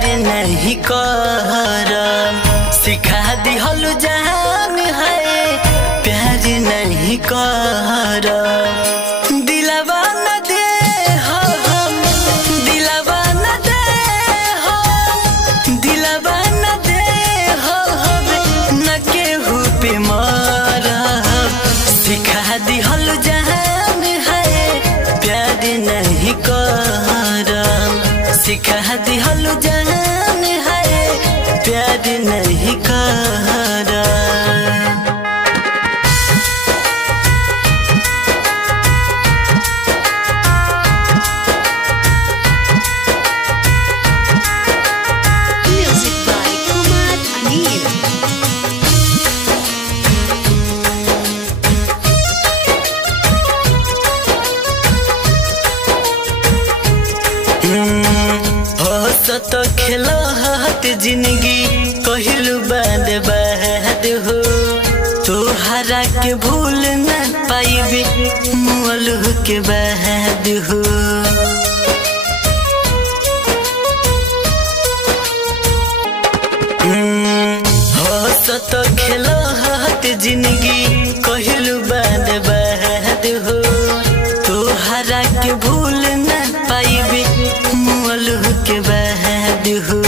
प्यार नहीं करम सिखा दिहल जान है प्यार नहीं करम दिलवा न दे हम दिलवा न दे हम दिलवा न दे हम न केहू पे मरम सिखा दिहल जान है प्यार नहीं करम सिखा दिहल जान है प्यार नहीं करम। Music by Kumar Anil. हंसत खेलत जिंदगी कहलू बाद बाद हो तोहरा के भूल न पाइबे मुअलू के बाद हो हंसत खेलत जिंदगी कहलू बाद बाद हो तोहरा के भूल न पाइबे मुअलू के बाद हो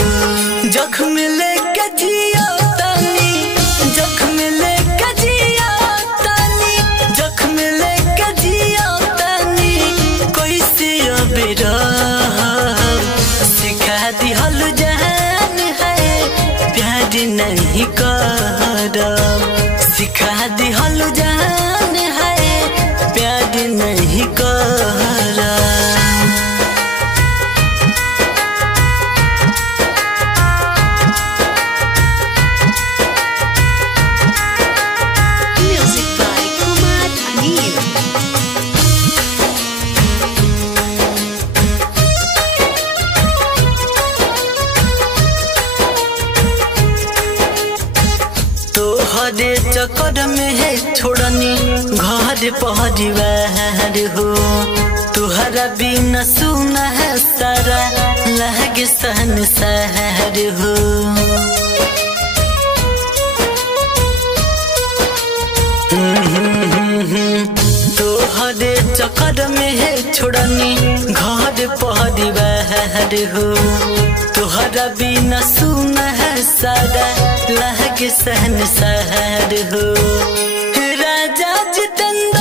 जख्म लेके जिया तानी जख्म लेके जिया तानी जख्म लेके जिया तानी कैसे अब रहम सिखा दिहल जान है प्यार नहीं करम सिखा दिहल जान है प्यार नहीं करम। Music by Kumar Anil. तोहरे चक्कर में है छोड़नी घर परिवार हो तुहरा बिना सुना है सारा लगे संसार हो तोहरे चक्कर में है छोड़नी घर परिवार हो तुहरा बिना सुना है सारा लगे संसार हो राजा जितेंद्र